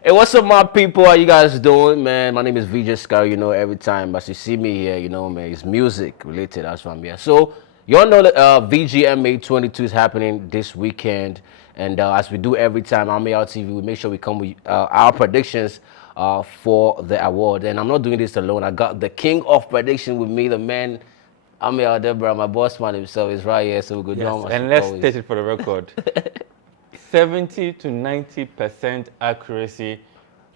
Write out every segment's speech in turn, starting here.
Hey, what's up, my people? How you guys doing, man? My name is VJ Scar. You know, every time as you see me here, you know, man, it's music related. That's why I'm here. So, you all know that VGMA 22 is happening this weekend. And as we do every time, Ameyaw TV, we make sure we come with our predictions for the award. And I'm not doing this alone. I got the king of prediction with me, the man, Ameyaw Debrah. My boss man himself is right here. So we're going to do And let's state it for the record. 70 to 90% accuracy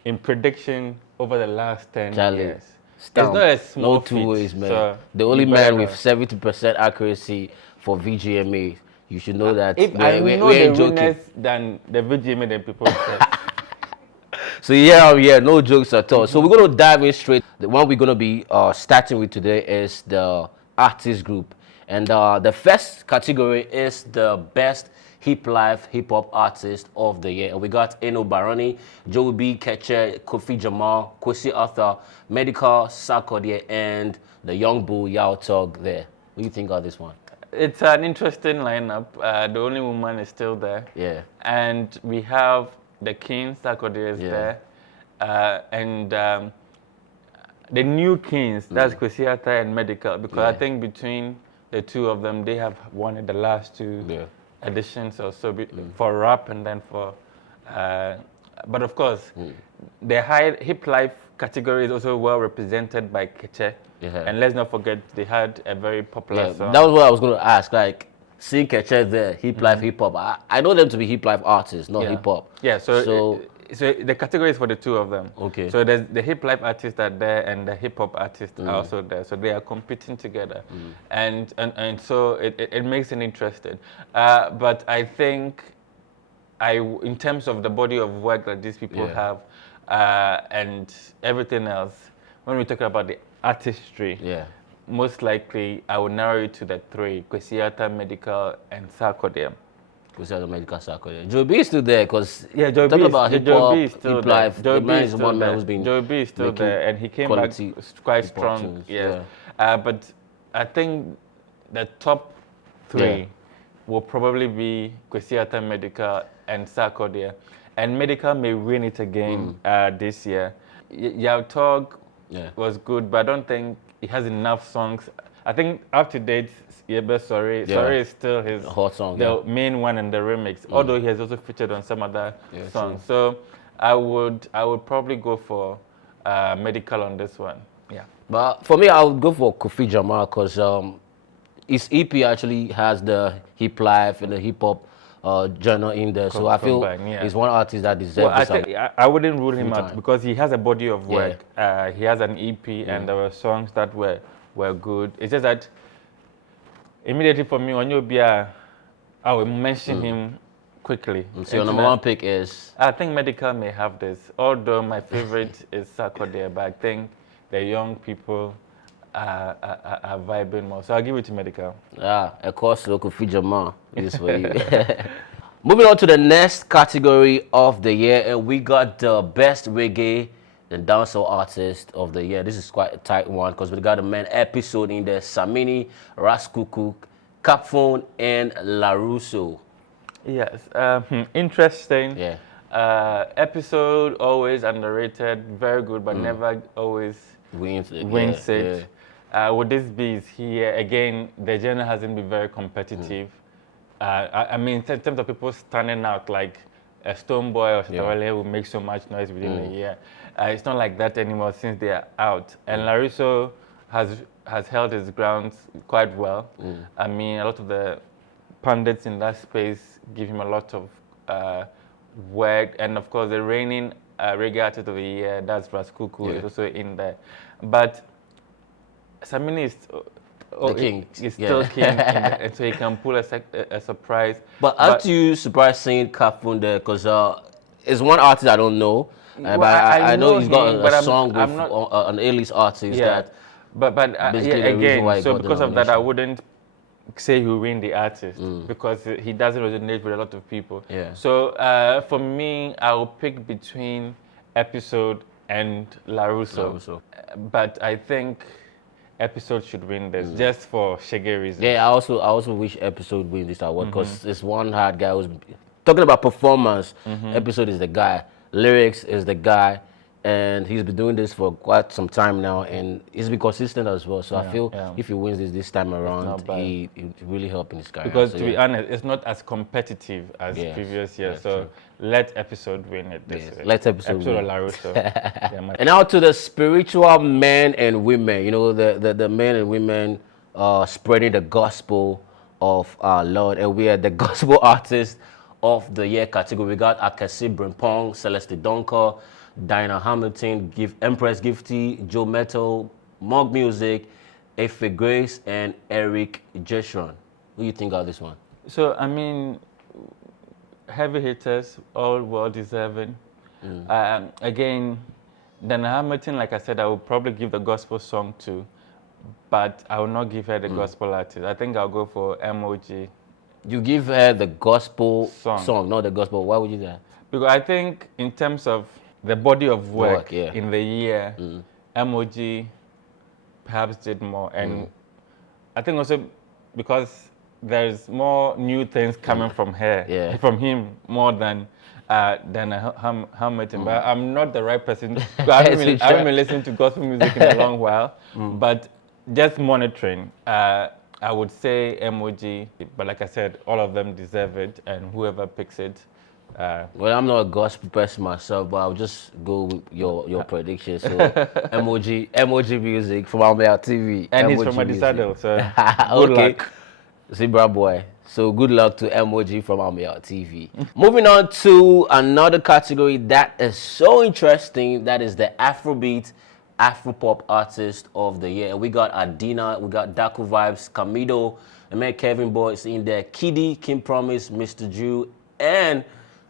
in prediction over the last 10 years. Stamp. It's not a small No two ways, man. So the only man with 70% accuracy for VGMA. You should know that. If I know the winners than the VGMA, then people say. So yeah, no jokes at all. So we're going to dive in straight. The one we're going to be starting with today is the artist group. And the first category is the best hip hop artist of the year. And we got Eno Baroni, Joe B. Ketcher, Kofi Jamal, Kwesi Arthur, Medical, Sarkodie, and the young bull Yao Tog there. What do you think of this one? It's an interesting lineup. The only woman is still there. Yeah. And we have the king, Sarkodie is there. And the new kings, that's Kwesi Arthur and Medical, because I think between the two of them, they have won the last two editions or so for rap and then for but of course the high hip life category is also well represented by Keche. And let's not forget they had a very popular song. That was what I was going to ask, like seeing Keche there, hip hop. I know them to be hip life artists, not hip hop. So the category is for the two of them. Okay. So there's the hip life artists are there and the hip hop artists are also there. So they are competing together, and so it makes it interesting. But I think in terms of the body of work that these people have, and everything else, when we talk about the artistry, most likely I would narrow it to the three: Kwesi Arthur, Medical, and Sarkodie. Medical Sarkodie. Joe B is still there because Joe talking about hip hop, hip life. The man is one man who's been Joe B is still there, and he came back quite strong. But I think the top three will probably be Kwesi Arthur, Medical, and Sarkodie. And Medical may win it again this year. Yao Tog was good, but I don't think he has enough songs. I think up to date, Sorry is still his hot song, the main one in the remix. Although he has also featured on some other songs. So I would probably go for Medical on this one. Yeah. But for me, I would go for Kofi Jamal because his EP actually has the hip life and the hip hop genre in there. So I feel he's one artist that deserves I wouldn't rule him out because he has a body of work. He has an EP and there were songs that were good. It's just that immediately for me, when you'll be I will mention him quickly. So your number one pick is? I think Medical may have this. Although my favorite is Sarkodie, but I think the young people are vibing more. So I'll give it to Medical. Of course, Kofi Jamal is for you. Moving on to the next category of the year, and we got the best reggae and dancehall artist of the year. This is quite a tight one because we got a man episode in there: Samini, Raskuku, Capphone, and LaRusso. Yes, interesting. Episode always underrated, very good, but never always wins it. With this beat here again, the genre hasn't been very competitive. I mean, in terms of people standing out, like a Stone Boy or Shatawale will make so much noise within a year. It's not like that anymore since they are out. And LaRusso has held his grounds quite well. I mean, a lot of the pundits in that space give him a lot of work. And of course, the reigning reggae artist of the year, that's Raskuku, is also in there. But Samini is king. He's still king, and so he can pull a surprise. But aren't you surprised seeing Capphone there? Because it's one artist I don't know. But I know he's got a song with an A-list artist that. But again, so because of that, I wouldn't say he'll win the artist because he doesn't resonate with a lot of people. So for me, I will pick between Episode and LaRusso. But I think Episode should win this just for Shaggy reasons. Yeah, I also wish Episode wins this award because this one hard guy who's talking about performance. Episode is the guy. lyrics is the guy, and he's been doing this for quite some time now, and he's been consistent as well. So I feel if he wins this time around, he really helping his career. Because to be honest, it's not as competitive as previous years. So let episode win it this way. Let episode win. Yeah, and now to the spiritual men and women. You know, the men and women spreading the gospel of our Lord, and we are the gospel artist of the year category. We got Akasi Brimpong, Celeste Donker, Dinah Hamilton, Empress Gifty, Joe Metal, Mog Music, Efe Grace, and Eric Jeshron. What do you think of this one? So, I mean, heavy hitters, all well deserving. Again, Dinah Hamilton, like I said, I would probably give the gospel song to, but I will not give her the gospel artist. I think I'll go for MOG. You give her the gospel song, not the gospel. Why would you do that? Because I think in terms of the body of work in the year, MOG perhaps did more. And I think also because there's more new things coming from her, from him, more than Hamilton. But I'm not the right person. I haven't been listening to gospel music in a long while. But just monitoring, I would say MOG. But like I said, all of them deserve it. And whoever picks it, well, I'm not a gospel person myself, but I'll just go with your prediction. So, MOG music from Ameyaw TV. And he's from Adisadel, so good luck. Zebra boy. So good luck to MOG from Ameyaw TV. Moving on to another category that is so interesting. That is the Afrobeat, Afropop Artist of the Year. And we got Adina, we got Daku Vibes, Camido, and man Kevin Boy is in there. Kiddy, Kim Promise, Mr. Drew, and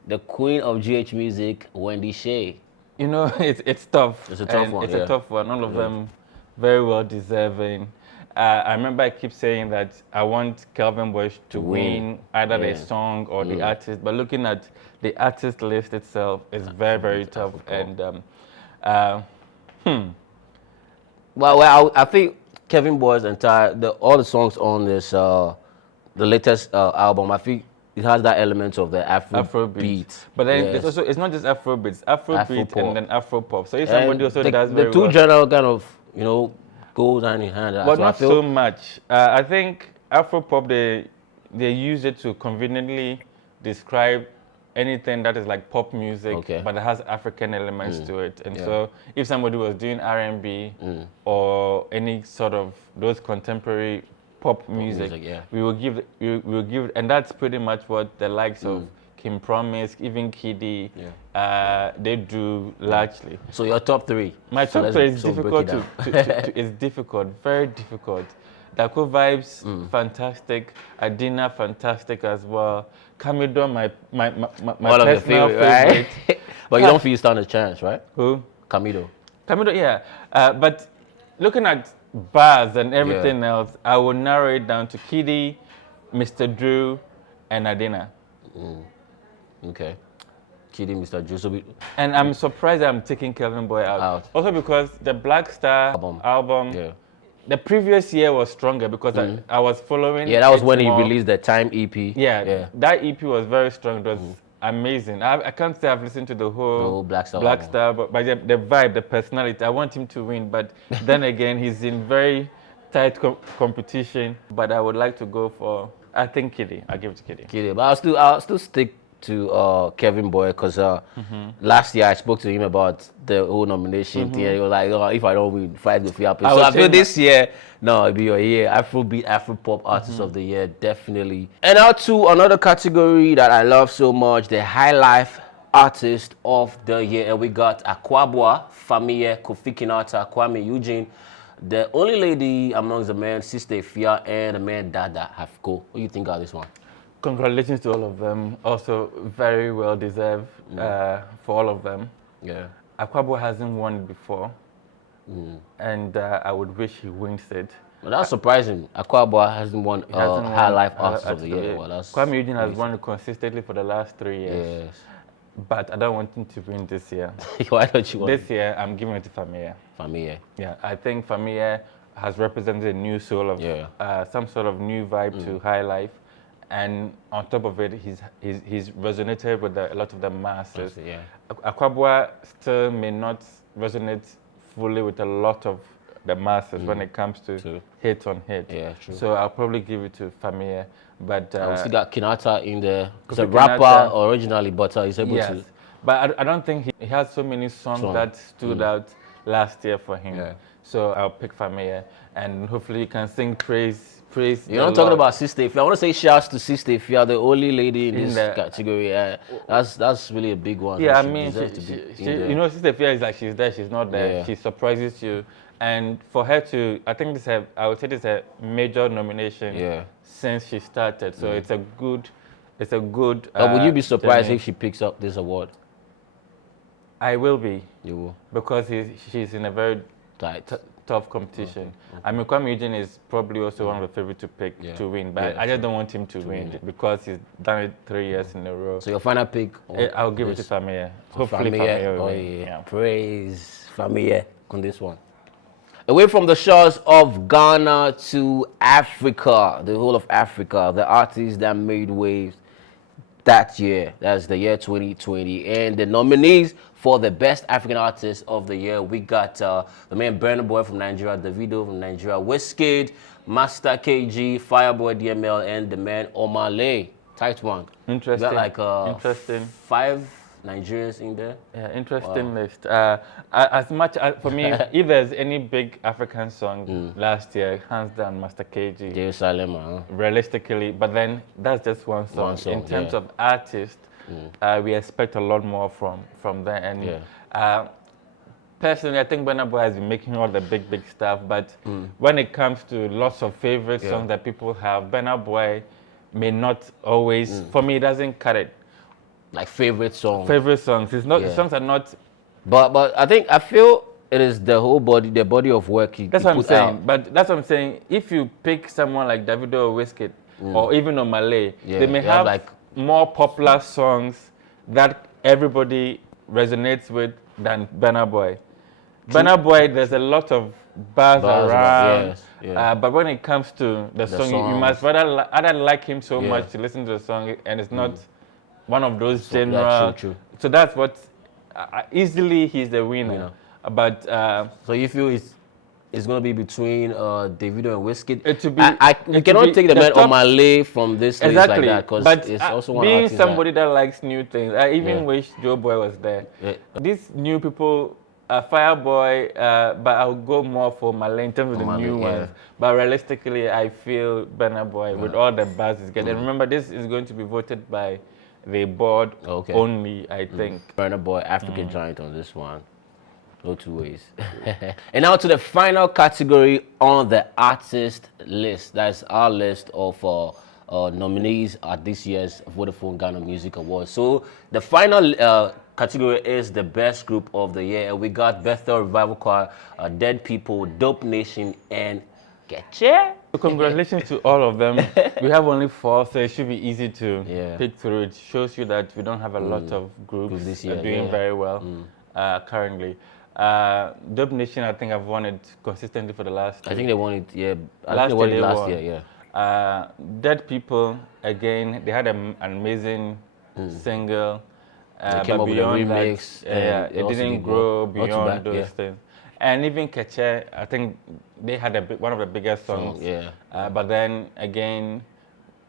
the queen of GH music, Wendy Shay. You know, it's tough. It's a tough one. It's a tough one. All of them very well deserving. I remember I keep saying that I want Kelvin Bush to win either the song or the artist. But looking at the artist list itself, it's very, very tough. And well, I think Kevin Boy's all the songs on this the latest album, I think it has that element of the Afrobeat. But then it's not just Afrobeat, it's Afrobeat and then Afropop. So if somebody also does very well. The two genres kind of, you know, go hand in hand. But not so much. I think Afropop, they use it to conveniently describe anything that is like pop music, but it has African elements to it. And so if somebody was doing R&B or any sort of those contemporary pop music, we will give, and that's pretty much what the likes of Kim Promise, even Kiddy, they do largely. So your top three? My top three is difficult it's difficult, very difficult. Daku Vibes, fantastic. Adina, fantastic as well. Camido, my personal favorite. Right? But you don't feel you stand a chance, right? Who? Camido, yeah. But looking at bars and everything else, I will narrow it down to Kiddy, Mr. Drew, and Adina. Okay. Kiddy, Mr. Drew. And I'm surprised I'm taking Kelvin Boy out. Also because the Black Star album the previous year was stronger because I was following. Yeah, that was when he released the Time EP. Yeah, that EP was very strong. It was amazing. I can't say I've listened to the whole Black Star, but the vibe, the personality, I want him to win. But then again, he's in very tight competition. But I would like to go for, I think Kiddy. I'll give it to Kiddy. Kiddy, but I'll still stick to Kevin Boy because last year I spoke to him about the whole nomination thing. And he was like, "Oh, if I don't win, fight with you." So I feel this year, no, it'll be your year. Afrobeat, Afropop Artist of the Year, definitely. And now to another category that I love so much, the High Life Artist of the Year. And we got Akwabwa, Famille, Kofi Kinata, Kwame Eugene. The only lady amongst the men, Sister Fia, and the man Dada Hafko. What do you think of this one? Congratulations to all of them. Also, very well deserved for all of them. Yeah. Akwabwa hasn't won it before, and I would wish he wins it. Well, that's surprising. Akwabwa hasn't won High Life Artist of the Year. Well, Kwame Eugene has won it consistently for the last 3 years. Yes. But I don't want him to win this year. Why don't you want this year? I'm giving it to Famille. Famille. Yeah, I think Famille has represented a new soul of some sort of new vibe to High Life. and on top of it, he's resonated with a lot of the masses. Akwaboah still may not resonate fully with a lot of the masses when it comes to hit on hit. Yeah, true. So I'll probably give it to Famia. But we still got Kinata in there. He's a rapper originally, but he's able to. But I don't think he has so many songs that stood out last year for him. So I'll pick Famia, and hopefully you can sing praise. You're not talking about Sister Ify. I want to say shouts to Sister Ify, the only lady in this category. That's really a big one. Yeah, I mean, you know, Sister Ify is like she's there, she's not there. Yeah. She surprises you, and for her to, I think I would say this is a major nomination since she started. So it's a good. Would you be surprised if she picks up this award? I will be. You will, because she's in a very tough competition. I mean, Kwame Eugene is probably also one of the favorites to pick to win, but I just don't want him to win because he's done it 3 years in a row. So your final pick? I'll give it to Famia. Hopefully Famia will win. Praise Famia on this one. Away from the shores of Ghana to Africa, the whole of Africa, the artists that made waves that year, that's the year 2020, and the nominees for the best African artist of the year, we got the man Burna Boy from Nigeria, Davido from Nigeria, Wizkid, Master KG, Fireboy DML, and the man Omale. Tight one. Interesting. We got like interesting. 5 Nigerians in there. Yeah, interesting list. As much as for me, if there's any big African song last year, hands down, Master KG. Jerusalem, realistically, but then that's just one song. In terms of artists, we expect a lot more from them. And personally, I think Burna Boy has been making all the big stuff. But when it comes to lots of favorite songs that people have, Burna Boy may not always. For me, it doesn't cut it. Like favorite songs. Favorite songs. It's not. The songs are not. But I feel it is the whole body of work. That's what I'm saying. But that's what I'm saying. If you pick someone like Davido or Wizkid or even Omale, they may have like more popular songs that everybody resonates with than Burna Boy. Burna Boy, there's a lot of buzz around. But when it comes to the song, you must rather like him so much to listen to the song, and it's not one of those genre. So that's what easily he's the winner. But so you feel it's going to be between Davido and Wizkid? We cannot take the man Omale from this list like that because it's also one being somebody that likes new things. I even wish Joe Boy was there. These new people, Fireboy, but I'll go more for Omale in terms of the new ones. But realistically, I feel Burna Boy with all the buzz is getting. And remember, this is going to be voted by the board only, I think. Burna Boy, African giant on this one. No two ways. And now to the final category on the artist list. That's our list of nominees at this year's Vodafone Ghana Music Awards. So the final category is the best group of the year. And we got Bethel Revival Choir, Dead People, Dope Nation, and Getche. So congratulations to all of them. We have only 4, so it should be easy to pick through. It shows you that we don't have a lot of groups this year, doing very well currently. Dope Nation, I think I've won it consistently for the last 2. I think they won it, last year, Dead People, again, they had an amazing single. They came up with a remix. It didn't grow beyond those things. And even Getche, I think they had one of the biggest songs. But then again,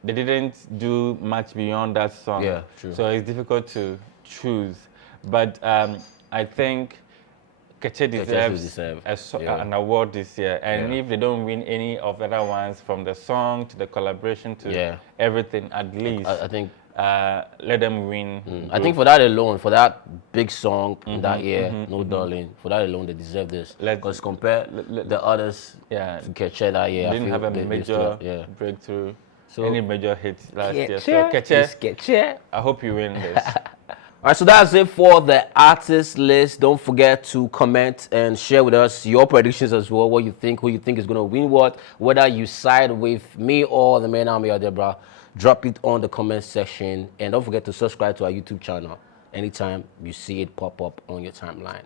they didn't do much beyond that song. So it's difficult to choose. But I think Getche deserves an award this year. And if they don't win any of the other ones, from the song to the collaboration to everything, at least I think let them win. I think for that alone, for that big song that year, No Darling, for that alone, they deserve this. Because compare the others to Getche that year. They didn't have a major breakthrough, any major hits last year. So Getche, I hope you win this. All right, so that's it for the artist list. Don't forget to comment and share with us your predictions as well, what you think, who you think is going to win what, whether you side with me or the man Ameyaw Debrah. Drop it on the comment section, and don't forget to subscribe to our YouTube channel anytime you see it pop up on your timeline.